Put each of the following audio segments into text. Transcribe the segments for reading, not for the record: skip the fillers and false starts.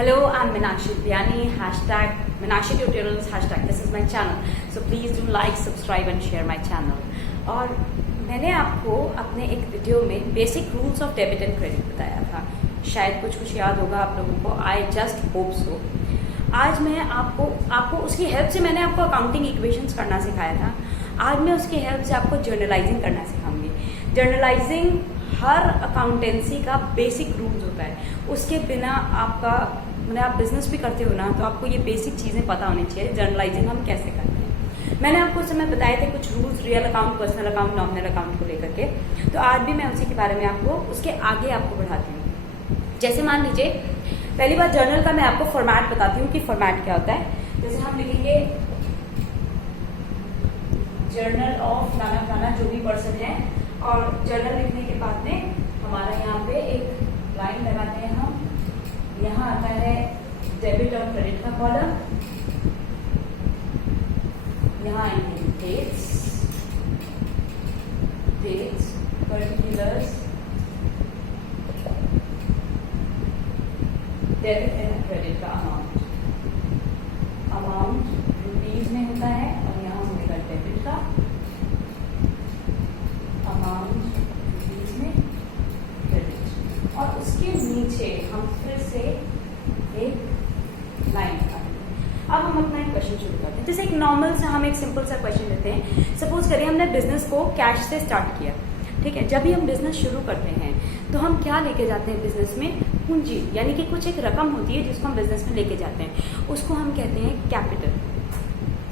Hello, I'm Meenakshi Biani, hashtag Meenakshi Tutorials, hashtag this is my channel. So please do like, subscribe and share my channel. और मैंने आपको अपने एक video में basic rules of debit and credit बताया था, शायद कुछ याद होगा आप लोगों को, आई जस्ट होप सो। आज मैं आपको उसकी हेल्प से मैंने आपको अकाउंटिंग इक्वेशंस करना सिखाया था, आज मैं उसकी हेल्प से आपको जर्नलाइजिंग करना सिखाऊंगी। जर्नलाइजिंग हर अकाउंटेंसी का बेसिक रूल्स होता है, उसके बिना आपका आप बिजनेस भी करते हो ना तो आपको ये बेसिक चीज़ें पता होनी चाहिए जर्नलाइजिंग हम कैसे करते हैं। मैंने आपको उस समय बताए थे कुछ rules real account, personal account, nominal account को लेकर के, तो आज भी मैं उसी के बारे में आपको उसके आगे आपको बढ़ाती हूँ। जैसे मान लीजिए पहली बार जर्नल का मैं आपको फॉर्मेट बताती हूँ कि फॉर्मेट क्या होता है। जैसे हम लिखेंगे जर्नल ऑफ फलाना फलाना जो भी पर्सन है, और जर्नल लिखने के बाद में हमारा यहाँ पे एक लाइन लगाते हैं हम, यहाँ आता है डेबिट और क्रेडिट का कॉलम, यहाँ आएंगे dates, particulars, debit and credit का अमाउंट रुपीज में होता है, और यहाँ होगा डेबिट का अमाउंट रुपीज में, क्रेडिट, और उसके नीचे हम फिर से एक लाइन लगाते हैं। अब हम अपना एक क्वेश्चन शुरू करते हैं। जैसे एक नॉर्मल सा हम एक सिंपल सा क्वेश्चन लेते हैं। सपोज करिए हमने बिजनेस को कैश से स्टार्ट किया, ठीक है। जब भी हम बिजनेस शुरू करते हैं तो हम क्या लेके जाते हैं बिजनेस में? पूंजी, यानी कि कुछ एक रकम होती है जिसको हम बिजनेस में लेके जाते हैं, उसको हम कहते हैं capital.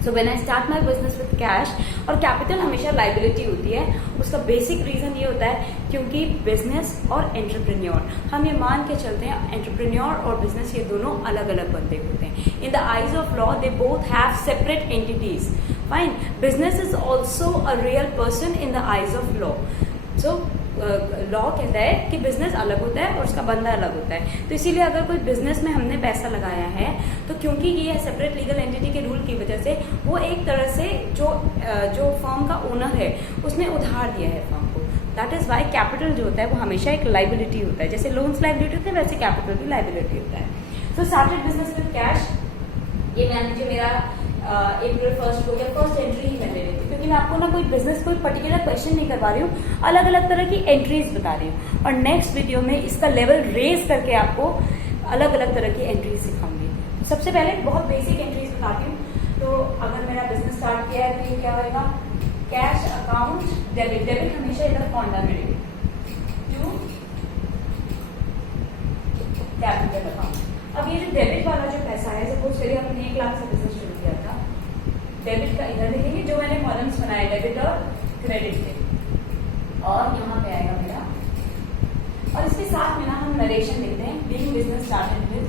So when I start my business with cash, और कैपिटल हमेशा लाइबिलिटी होती है। उसका बेसिक रीजन ये होता है क्योंकि बिजनेस और एंटरप्रेन्योर, हम ये मान के चलते हैं एंटरप्रेन्योर और बिजनेस ये दोनों अलग अलग बंदे होते हैं। In the eyes of law they both have separate entities. Fine, business is also a real person in the eyes of law. So law कहता है कि बिजनेस अलग होता है और उसका बंदा अलग होता है। तो इसीलिए अगर कोई बिजनेस में हमने पैसा लगाया है तो क्योंकि ये सेपरेट लीगल एंटिटी के रूल की वजह से वो एक तरह से जो फर्म का ओनर है उसने उधार दिया है फर्म को। दैट इज वाई कैपिटल जो होता है वो हमेशा एक लाइबिलिटी होता है। जैसे लोन्स लाइबिलिटी होते हैं वैसे कैपिटल भी लाइबिलिटी होता है। So started business with cash, ये मान लीजिए मेरा अप्रैल 1 को या फर्स्ट एंट्री ही मैं ले लेती हूँ, क्योंकि मैं आपको ना कोई बिजनेस कोई पर्टिकुलर क्वेश्चन नहीं करवा रही हूँ, अलग अलग तरह की एंट्रीज बता रही हूँ। और नेक्स्ट वीडियो में इसका लेवल रेज करके आपको अलग अलग तरह की एंट्रीज सिखाऊंगी। सबसे पहले बहुत बेसिक एंट्रीज बताती हूँ। तो अगर मेरा बिजनेस स्टार्ट किया है तो ये क्या होगा? कैश अकाउंट डेबिट, डेबिट हमेशा इधर कॉन्डा में टू कैपिटल अकाउंट। अब ये जो डेबिट वाला जो पैसा है, सपोज करिए हमने 1 लाख से बिजनेस शुरू किया था, डेबिट का इधर लिखेंगे जो मैंने कॉलम्स बनाए डेबिट और क्रेडिट के, और यहाँ पे आएगा मेरा, और इसके साथ में ना हम नरेशन लिखते हैं, being business started with,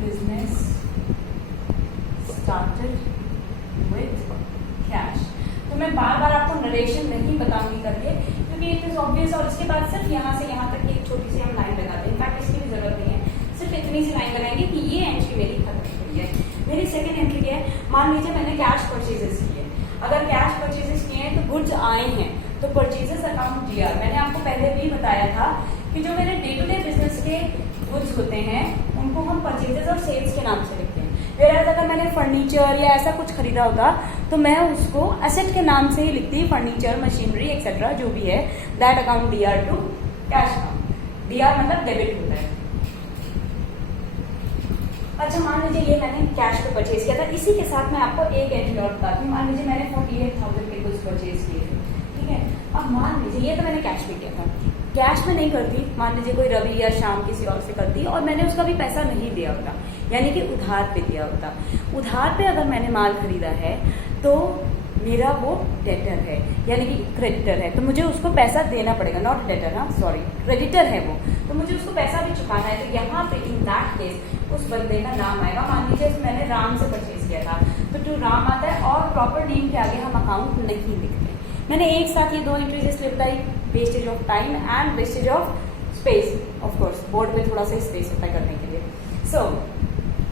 business started with cash. तो मैं बार बार आपको नरेशन नहीं बताऊंगी करके, क्योंकि इट इज ऑब्वियस, और इसके बाद सिर्फ यहाँ से यहाँ तक एक छोटी सी हम लाइन लगाते हैं। इनफैक्ट इसकी भी जरूरत नहीं है, सिर्फ इतनी सी लाइन लगाएंगे कि ये एंट्री मेरी खत्म हुई है। मेरी सेकंड एंट्री क्या है? मान लीजिए मैंने कैश परचेजेस किए। अगर कैश परचेजेस किए हैं तो गुड्स आए हैं, तो परचेजेस अकाउंट दिया। मैंने आपको पहले भी बताया था कि जो मेरे डे टू डे बिजनेस के गुड्स होते हैं उनको हम परचेजेस और सेल्स के नाम से लिखते हैं। वेराज अगर मैंने फर्नीचर या ऐसा कुछ खरीदा होता तो मैं उसको एसेट के नाम से ही लिखती, फर्नीचर, मशीनरी एक्सेट्रा जो भी है, that account DR to cash account. DR मतलब डेबिट होता है। अच्छा, मान लीजिए ये मैंने कैश पे परचेज किया था। इसी के साथ मैं आपको एक एंट्री और बताती हूँ। मान लीजिए मैंने 48,000 के कुछ परचेज किए थे, ठीक है। अब मान लीजिए ये तो मैंने कैश पे किया था, कैश में नहीं करती, मान लीजिए कोई रवि या शाम किसी और से करती और मैंने उसका भी पैसा नहीं दिया होता, यानी कि उधार पे दिया होता। उधार पे अगर मैंने माल खरीदा है तो मेरा वो डेटर है, यानी कि क्रेडिटर है, तो मुझे उसको पैसा देना पड़ेगा। नॉट डेटर, हाँ सॉरी, क्रेडिटर है वो, तो मुझे उसको पैसा भी चुकाना है। तो यहाँ पे इन दैट केस उस बंदे का नाम आएगा। मान लीजिए मैंने राम से परचेज किया था तो टू राम आता है, और प्रॉपर नेम के आगे हम अकाउंट नहीं लिखते। मैंने एक साथ ये 2 एंट्रीज इसलिए बताई, wastage of time and wastage of space. Of course board पे थोड़ा सा स्पेस होता है करने के लिए। सो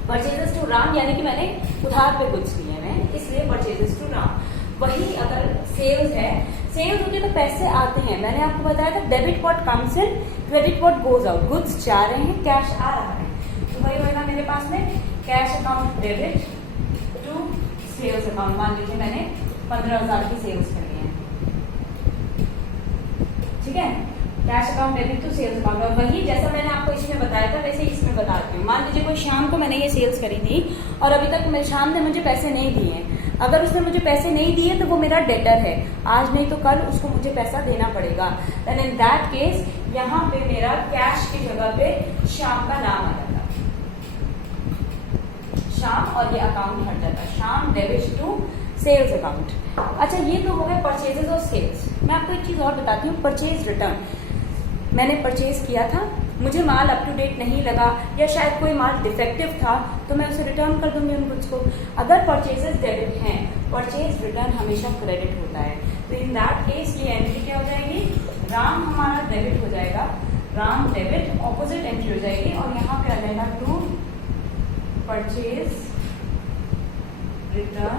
परचेजेस टू राम, यानी कि मैंने उधार पे कुछ लिए हैं, इसलिए परचेजेस टू राम। वही अगर सेल्स है, सेल्स होती है तो पैसे आते हैं। मैंने आपको बताया था debit what comes in, credit what goes out. Goods जा रहे हैं, कैश आ रहा है, तो वही होगा मेरे पास में cash account debit to sales account. मान लीजिए मैंने 15,000 की सेल्स करनी है, ठीक है, cash account debit to sales account. और वही जैसा मैंने आपको इसमें बताया था वैसे इसमें बताती हूँ। मान लीजिए कोई शाम को मैंने ये सेल्स करी थी और अभी तक मेरे शाम ने मुझे पैसे नहीं दिए हैं। अगर उसने मुझे पैसे नहीं दिए तो वो मेरा डेटर है, आज नहीं तो कल उसको मुझे पैसा देना पड़ेगा। देन इन दैट केस यहाँ पे मेरा कैश की जगह पे श्याम का नाम आ जाता, श्याम, और ये अकाउंट हट जाता, Shyam debit to sales account. अच्छा, ये तो हो गए परचेजेस और सेल्स। मैं आपको एक चीज और बताती हूँ, परचेज रिटर्न। मैंने परचेज किया था, मुझे माल अप टू डेट नहीं लगा या शायद कोई माल डिफेक्टिव था तो मैं उसे रिटर्न कर दूंगी उन गुड्स को। अगर परचेजेस डेबिट हैं, परचेज रिटर्न हमेशा क्रेडिट होता है, तो इन दैट केस ये एंट्री क्या हो जाएगी, राम हमारा डेबिट हो जाएगा, राम डेबिट, ऑपोजिट एंट्री हो जाएगी और यहाँ पे आ जाएगा टू परचेज रिटर्न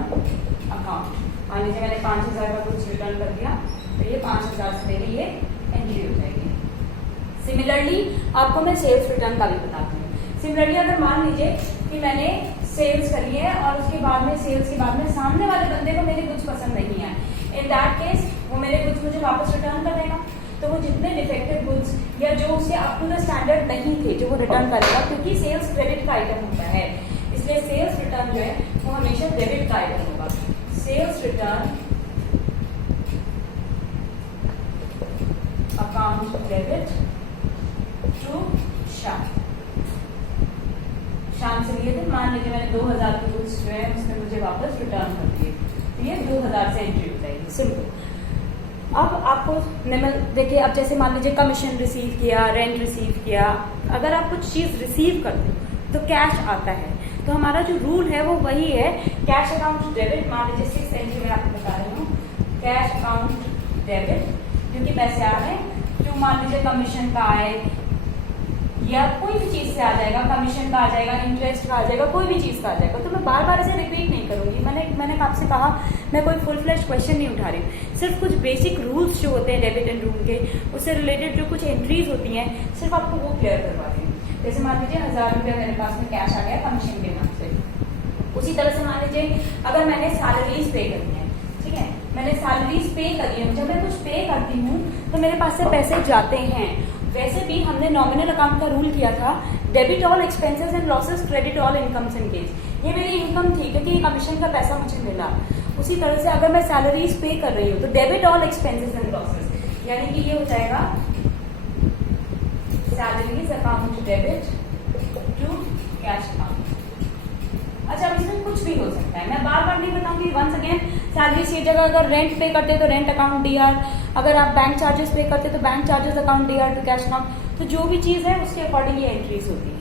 अकाउंट। मान लीजिए मैंने 5,000 का कुछ रिटर्न कर दिया तो ये 5,000 से मेरी ये एंट्री हो जाएगी। सिमिलरली आपको मैं सेल्स रिटर्न का भी बताती हूँ। सिमिलरली अगर मान लीजिए कि मैंने सेल्स करी है और उसके बाद में सेल्स के बाद में सामने वाले बंदे को मेरे कुछ पसंद नहीं है, इन दैट केस वो मेरे कुछ मुझे वापस रिटर्न कर देगा। तो वो जितने डिफेक्टिव गुड्स या जो उसके अप टू द स्टैंडर्ड नहीं थे जो वो रिटर्न करेगा, क्योंकि सेल्स क्रेडिट का आइटम होता है, इसलिए सेल्स रिटर्न जो है वो हमेशा डेबिट का आइटम होगा। Sales return account debit to Shyam, शाम से लिए थे, मान लीजिए मैंने 2,000 के गुड्स जो है उसने मुझे वापस रिटर्न कर दिए, तो ये 2,000 से एंट्री हो जाएगी, सिंपल। अब आपको देखिए, अब जैसे मान लीजिए कमीशन रिसीव किया, रेंट रिसीव किया, अगर आप कुछ चीज रिसीव करते हो तो कैश आता है, तो हमारा जो रूल है वो वही है, कैश अकाउंट डेबिट। मान लीजिए 6 एंट्री में आपको बता रही हूँ, कैश अकाउंट डेबिट, क्योंकि पैसे आ रहे हैं, जो मान लीजिए कमीशन का आए या कोई भी चीज से आ जाएगा, कमीशन का आ जाएगा, इंटरेस्ट का आ जाएगा, कोई भी चीज का आ जाएगा, तो मैं बार बार इसे रिपीट नहीं करूंगी। मैंने आपसे कहा मैं कोई फुल फ्लैश क्वेश्चन नहीं उठा रही हूँ, सिर्फ कुछ बेसिक रूल्स जो होते हैं डेबिट एंड रूल के, उससे रिलेटेड जो कुछ एंट्रीज होती हैं सिर्फ आपको वो क्लियर करवा रही हूँ। जैसे मान लीजिए 1,000 रुपया मेरे पास में कैश आ गया कमीशन के नाम से, उसी तरह से मान लीजिए अगर मैंने सैलरीज पे करनी है, ठीक है, मैंने सैलरीज पे करी है, जब मैं कुछ पे करती हूँ तो मेरे पास से पैसे जाते हैं। वैसे भी हमने नॉमिनल अकाउंट का रूल किया था, debit all expenses and losses, credit all incomes and gains. ये मेरी इनकम थी क्योंकि कमीशन का पैसा मुझे मिला। उसी तरह से अगर मैं सैलरीज पे कर रही हूँ तो debit all expenses and losses, यानी कि ये हो जाएगा salaries account debit to cash account. अच्छा, अब इसमें कुछ भी हो सकता है, मैं बार बार नहीं बताऊंगी। वंस अगेन, सैलरीज की जगह अगर रेंट पे करते तो रेंट अकाउंट डीआर, अगर आप बैंक चार्जेस पे करते तो bank charges account DR to cash account, तो जो भी चीज है उसके अकॉर्डिंग ये एंट्रीज होती है,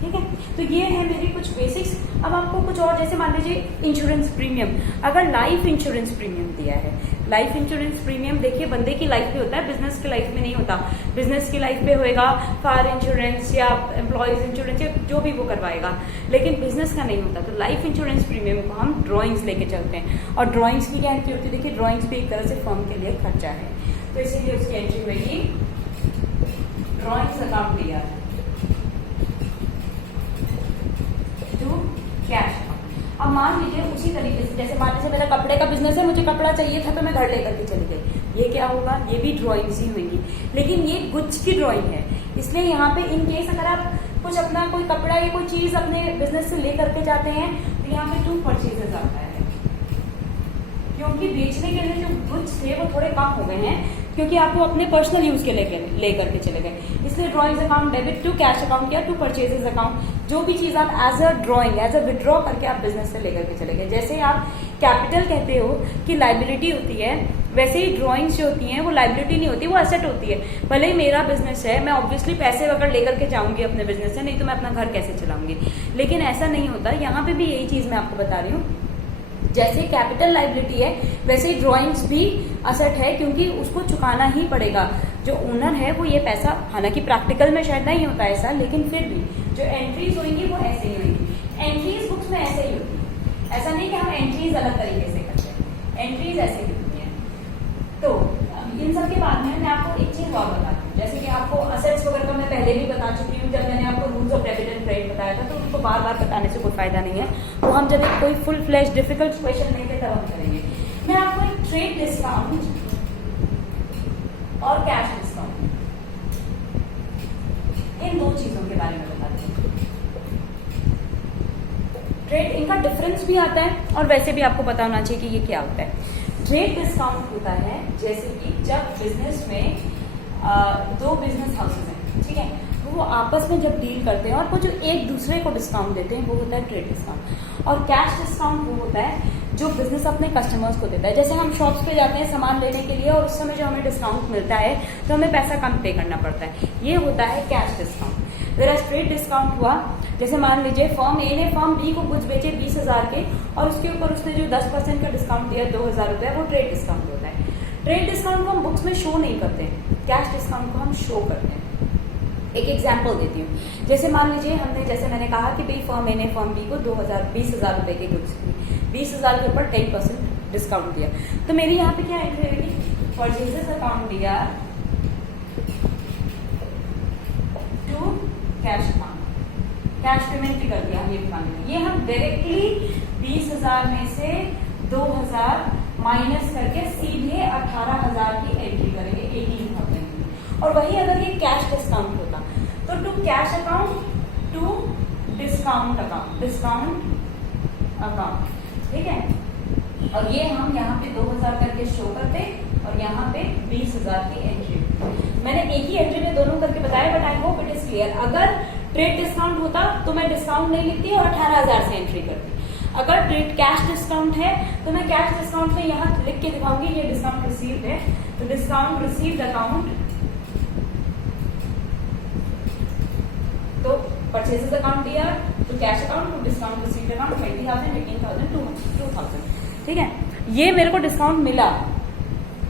ठीक है। तो ये है मेरी कुछ बेसिक्स। अब आपको कुछ और, जैसे मान लीजिए इंश्योरेंस प्रीमियम, अगर लाइफ इंश्योरेंस प्रीमियम दिया है, लाइफ इंश्योरेंस प्रीमियम देखिए बंदे की लाइफ पे होता है, बिजनेस की लाइफ में नहीं होता। बिजनेस की लाइफ पे होएगा कार इंश्योरेंस या एम्प्लॉयज इंश्योरेंस या जो भी वो करवाएगा, लेकिन बिजनेस का नहीं होता। तो लाइफ इंश्योरेंस प्रीमियम को हम ड्रॉइंग्स लेके चलते हैं, और ड्रॉइंग्स की क्या एंट्री होती है, देखिए ड्रॉइंग्स भी एक तरह से फर्म के लिए खर्चा है, तो इसीलिए उसकी एंट्री होगी ड्रॉइंग्स अकाउंट दिया है टू कैश। अब मान लीजिए उसी तरीके से, जैसे मान लीजिए मेरा कपड़े का बिजनेस है, मुझे कपड़ा चाहिए था तो मैं घर लेकर के चली गई, ये क्या होगा, ये भी ड्राइंग्स ही होंगी, लेकिन ये गुड्स की ड्राइंग है। इसलिए यहाँ पे इन केस अगर आप कुछ अपना कोई कपड़ा या कोई चीज अपने बिजनेस से लेकर के जाते हैं तो यहाँ पे टू परचेजेस आता है, क्योंकि बेचने के लिए जो गुड्स थे वो थोड़े कम हो गए हैं, क्योंकि आपको अपने पर्सनल यूज के लेकर के चले गए, इसलिए drawings account debit to cash account किया, टू परचेजेस अकाउंट। जो भी चीज आप as a drawing, as a withdraw करके आप बिजनेस से लेकर के चले गए। जैसे आप कैपिटल कहते हो कि लाइबिलिटी होती है, वैसे ही ड्रॉइंग्स जो होती हैं वो लाइबिलिटी नहीं होती, वो एसेट होती है। भले ही मेरा बिजनेस है, मैं ऑब्वियसली पैसे अगर लेकर के जाऊंगी अपने बिजनेस से, नहीं तो मैं अपना घर कैसे चलाऊंगी, लेकिन ऐसा नहीं होता। यहाँ पे भी यही चीज मैं आपको बता रही हूँ, जैसे कैपिटल लाइबिलिटी है वैसे ही ड्रॉइंग्स भी असेट है, क्योंकि उसको चुकाना ही पड़ेगा। जो ओनर है वो ये पैसा, हालांकि प्रैक्टिकल में शायद नहीं होता ऐसा, लेकिन फिर भी जो एंट्रीज होंगी वो ऐसे ही होंगी। एंट्रीज बुक्स में ऐसे ही होती है, ऐसा नहीं कि हम एंट्रीज अलग तरीके से करते हैं, एंट्रीज ऐसे ही होती है। तो सब के बाद में मैं आपको एक चीज और बताती हूँ, जैसे कि आपको असेट्स वगैरह का मैं पहले भी बता चुकी हूँ जब मैंने आपको rules of debit and credit बताया था, तो उनको बार बार बताने से कोई फायदा नहीं है। तो हम जब एक कोई फुल फ्लैश डिफिकल्ट क्वेश्चन लेंगे तब हम करेंगे। मैं आपको एक ट्रेड डिस्काउंट और कैश डिस्काउंट इन दो चीजों के बारे में बताती हूँ। ट्रेड, इनका डिफरेंस भी आता है और वैसे भी आपको पता होना चाहिए कि ये क्या होता है। ट्रेड डिस्काउंट होता है जैसे कि जब बिजनेस में दो बिजनेस हाउसेज हैं, ठीक है, वो आपस में जब डील करते हैं और वो जो एक दूसरे को डिस्काउंट देते हैं वो होता है ट्रेड डिस्काउंट। और कैश डिस्काउंट वो होता है जो बिजनेस अपने कस्टमर्स को देता है। जैसे हम शॉप्स पे जाते हैं सामान लेने के लिए और उस समय जो हमें डिस्काउंट मिलता है तो हमें पैसा कम पे करना पड़ता है, ये होता है cash discount. Where trade discount हुआ, जैसे मान लीजिए फर्म ए ने फर्म बी को कुछ बेचे 20,000 के और उसके ऊपर उसने जो 10% का डिस्काउंट दिया 2,000 रुपये, वो ट्रेड डिस्काउंट होता है। ट्रेड डिस्काउंट को हम बुक्स में शो नहीं करते हैं, कैश डिस्काउंट को हम शो करते हैं। एक एग्जाम्पल देती हूँ, जैसे मान लीजिए हमने, जैसे मैंने कहा कि भाई फर्म ए ने फर्म बी को 20,000 रुपए के गुड्स, 20,000 के ऊपर 10% डिस्काउंट दिया, तो मेरी यहाँ पे क्या एंट्री रहेगी, परचेजेस अकाउंट दिया to cash account, cash payment भी कर दिया हम, ये भी मान लीजिए। ये हम डायरेक्टली 20,000 में से 2,000 माइनस करके सीधे 18,000 की एंट्री करेंगे, 18,000 की। और वही अगर ये कैश डिस्काउंट होता तो to cash account to discount account, discount account, ठीक है। और ये हम यहाँ पे 2,000 करके शो करते और यहाँ पे 20,000 की एंट्री। मैंने एक ही एंट्री में दोनों करके बताया, but I hope it is clear. अगर ट्रेड डिस्काउंट होता तो मैं डिस्काउंट नहीं लिखती और 18,000 से एंट्री करती। अगर ट्रेड कैश डिस्काउंट है तो मैं कैश डिस्काउंट में यहाँ लिख के दिखाऊंगी ये डिस्काउंट रिसीव्ड है, तो डिस्काउंट रिसीव्ड अकाउंट, तो परचेजेस अकाउंट दिया तो cash account to discount received account 20,000, 18,000, 2,000, ठीक है। ये मेरे को डिस्काउंट मिला।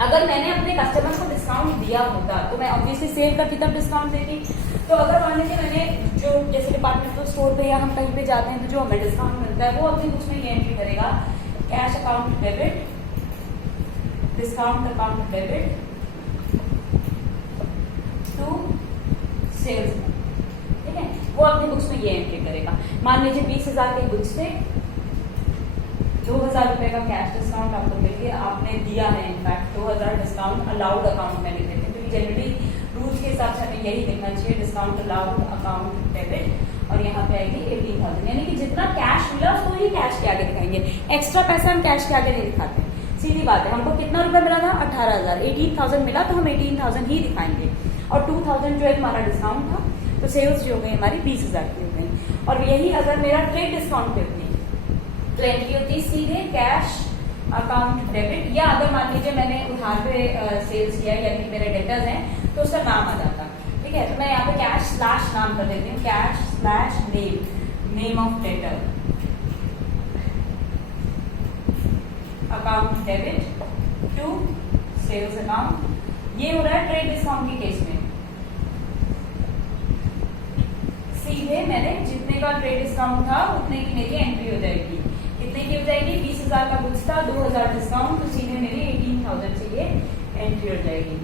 अगर मैंने अपने कस्टमर को डिस्काउंट दिया होता तो मैं ऑब्वियसली सेल करती तब डिस्काउंट देती। तो अगर मान लीजिए मैंने जो जैसे डिपार्टमेंटल स्टोर पे या हम कहीं पे जाते हैं तो जो हमें डिस्काउंट मिलता है वो अपनी बुक्स में ये एंट्री करेगा, cash account debit, discount account debit to sales, ठीक है, वो अपनी बुक्स में ये एंट्री करेगा। मान लीजिए 20,000 के गुड्स थे, 2,000 रुपए का कैश डिस्काउंट आपको मिल गया, आपने दिया है, इनफैक्ट 2,000 डिस्काउंट अलाउड अकाउंट में लिख देते हैं क्योंकि जनरली रूल्स के हिसाब से हमें यही लिखना चाहिए, डिस्काउंट अलाउड अकाउंट डेबिट, और यहाँ पे आएगी 18,000, यानी कि जितना कैश मिला उसको ही कैश के आगे दिखाएंगे, एक्स्ट्रा पैसा हम कैश के आगे नहीं दिखाते। सीधी बात है, हमको कितना रुपए मिला था, 18,000, 18,000 मिला तो हम 18,000 ही दिखाएंगे, और 2,000 जो है हमारा डिस्काउंट था, तो सेल्स जो हो गई हमारी 20,000 की हो गई। और यही अगर मेरा ट्रेड डिस्काउंट पे होती तो एंट्री होती सीधे कैश अकाउंट डेबिट, या अगर मान लीजिए मैंने उधार पे सेल्स किया यानी मेरे डेटर्स हैं तो उसका नाम आ जाता, ठीक है। तो मैं यहाँ पे कैश स्लैश नाम कर देती हूँ, cash slash name, name of debtor, account debit to sales account. ये हो रहा है ट्रेड डिस्काउंट के केस में। सीधे मैंने जितने का ट्रेड डिस्काउंट था उतने की मेरी एंट्री हो जाएगी। कितने की हो जाएगी, 20,000 का गुड्स था, 2,000 डिस्काउंट, तो सीधे मेरी 18,000 से ये एंट्री हो जाएगी।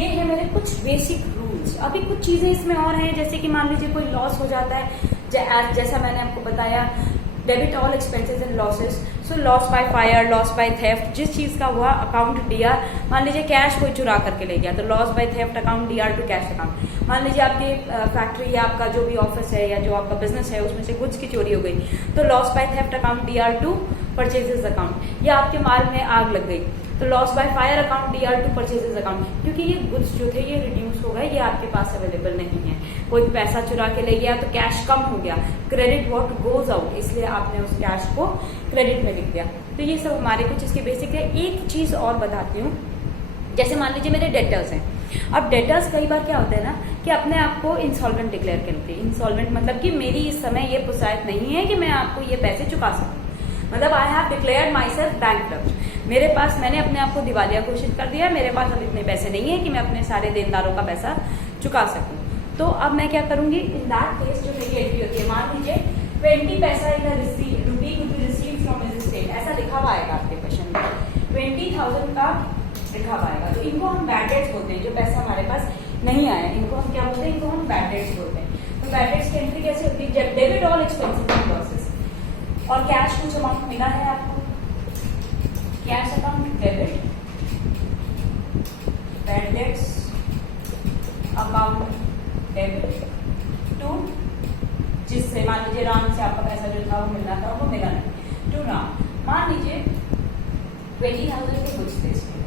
ये है मेरे कुछ बेसिक रूल्स। अभी कुछ चीजें इसमें और हैं, जैसे कि मान लीजिए कोई लॉस हो जाता है, जैसा मैंने आपको बताया, debit all expenses and losses, so loss by fire, loss by theft, जिस चीज का हुआ अकाउंट डीआर। मान लीजिए कैश कोई चुरा करके ले गया तो loss by theft account DR to cash account. मान लीजिए आपकी फैक्ट्री या आपका जो भी ऑफिस है या जो आपका बिजनेस है उसमें से गुड्स की चोरी हो गई तो loss by theft account DR to purchases account. या आपके माल में आग लग गई तो loss by fire account DR to purchases account, क्योंकि ये गुड्स जो थे ये रिड्यूस हो गए, ये आपके पास अवेलेबल नहीं है। कोई पैसा चुरा के ले गया तो कैश कम हो गया, क्रेडिट व्हाट गोज आउट, इसलिए आपने उस कैश को क्रेडिट में लिख दिया। तो ये सब हमारे कुछ इसके बेसिक है। एक चीज और बताती हूँ, जैसे मान लीजिए मेरे डेटर्स हैं। अब डेटर्स कई बार क्या होता है ना कि अपने आप को इंसॉल्वेंट डिक्लेयर करते हैं। इंसॉल्वेंट मतलब कि मेरी इस समय ये पुसायत नहीं है कि मैं आपको ये पैसे चुका सकूं, मतलब I have declared my self bankrupt. मेरे पास, मैंने अपने आप को दिवालिया घोषित कर दिया, मेरे पास अब इतने पैसे नहीं है कि मैं अपने सारे देनदारों का पैसा चुका सकूं। तो अब मैं क्या करूंगी, इन दैट केस जो मेरी एंट्री होती है, मान लीजिए 20 पैसा in rupee could be receive from his state, ऐसा लिखा हुआ आएगा आपके क्वेश्चन में, 20,000 का लिखा हुआ आएगा। तो इनको हम बैड डेट्स बोलते हैं, जो पैसा हमारे पास नहीं आया इनको हम क्या बोलते हैं, इनको हम बैड डेट्स बोलते हैं। तो बैड डेट्स की एंट्री कैसे होती है, जब debit all expenses and losses और कैश कुछ अमाउंट मिला है आपको, cash account debit, bad debts account debit to, जिससे मान लीजिए राम से आपका पैसा जो था वो मिलना था वो मिला नहीं, टू राम। मान लीजिए 20,000 के बुक्स थे इसमें,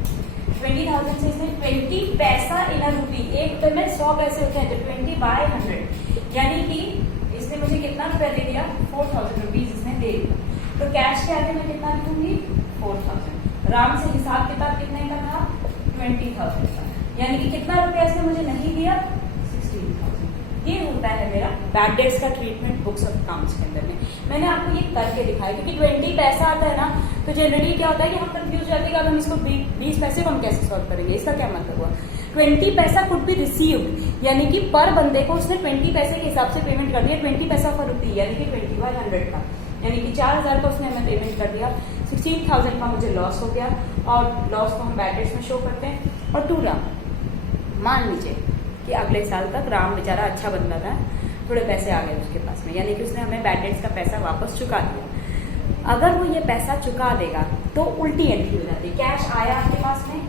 20,000 से इसने 20 पैसा इन अ रुपी, एक रुपए में 100 पैसे होते हैं, तो 20/100 यानी कि इसने मुझे कितना रुपया दे दिया, 4,000 रुपीज इसने दे दिया। तो कैश के आगे मैं कितना लिखूंगी, 4,000। राम से हिसाब किताब कितने का था, 20,000 का, यानी कि कितना रुपया इसने मुझे नहीं दिया, 16,000। ये होता है मेरा बैड डेट्स का ट्रीटमेंट बुक्स ऑफ अकाउंट्स के अंदर में। मैंने आपको ये करके दिखाया, क्योंकि 20 पैसा आता है ना, तो जनरली क्या होता है कि हम कंफ्यूज जाते हैं कि अब हम इसको 20 पैसे को हम कैसे सॉल्व करेंगे। इसका क्या मतलब हुआ, 20 पैसा कुड बी रिसीव्ड, यानी कि पर बंदे को उसने 20 पैसे के हिसाब से पेमेंट कर दिया, 20 पैसा पर रुपी, यानी कि 20/100 का, यानी कि 4,000 का उसने हमें पेमेंट कर दिया, 16,000 का मुझे लॉस हो गया, और लॉस को हम बैड डेट्स में शो करते हैं। और टू राम, मान लीजिए कि अगले साल तक राम बेचारा अच्छा बंदा था, थोड़े पैसे आ गए उसके पास में, यानी कि उसने हमें बैड डेट्स का पैसा वापस चुका दिया। अगर वो ये पैसा चुका देगा तो उल्टी एंट्री हो जाती है, कैश आया आपके पास में,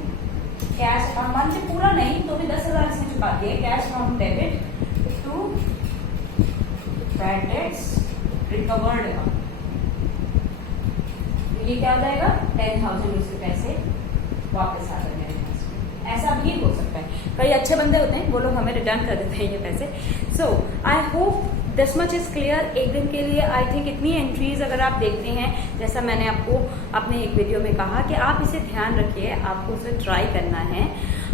कैश अकाउंट मान लीजिए पूरा नहीं तो भी 10,000 इसने चुका दिया, cash from debit to bad debts recovered account, ये क्या हो जाएगा, 10,000 उसके पैसे वापस आ जाएंगे। ऐसा भी हो सकता है, कई अच्छे बंदे होते हैं वो लोग हमें रिटर्न कर देते हैं ये पैसे। So I hope this much is clear. एक दिन के लिए आई थिंक इतनी एंट्रीज अगर आप देखते हैं, जैसा मैंने आपको अपने एक वीडियो में कहा कि आप इसे ध्यान रखिए, आपको उसे ट्राई करना है,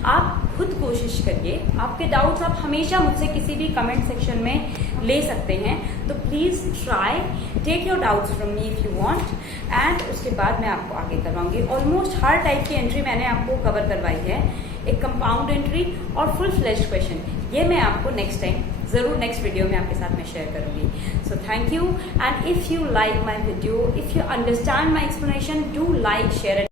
आप खुद कोशिश करिए। आपके डाउट्स आप हमेशा मुझसे किसी भी कमेंट सेक्शन में ले सकते हैं, तो please try, take your doubts from me if you want, and उसके बाद मैं आपको आगे करवाऊंगी। ऑलमोस्ट हर टाइप की एंट्री मैंने आपको कवर करवाई है, एक कंपाउंड एंट्री और फुल फ्लेश्ड क्वेश्चन, ये मैं आपको नेक्स्ट टाइम जरूर नेक्स्ट वीडियो में आपके साथ में शेयर करूंगी। So thank you, and if you like my video, if you understand my explanation, do like, share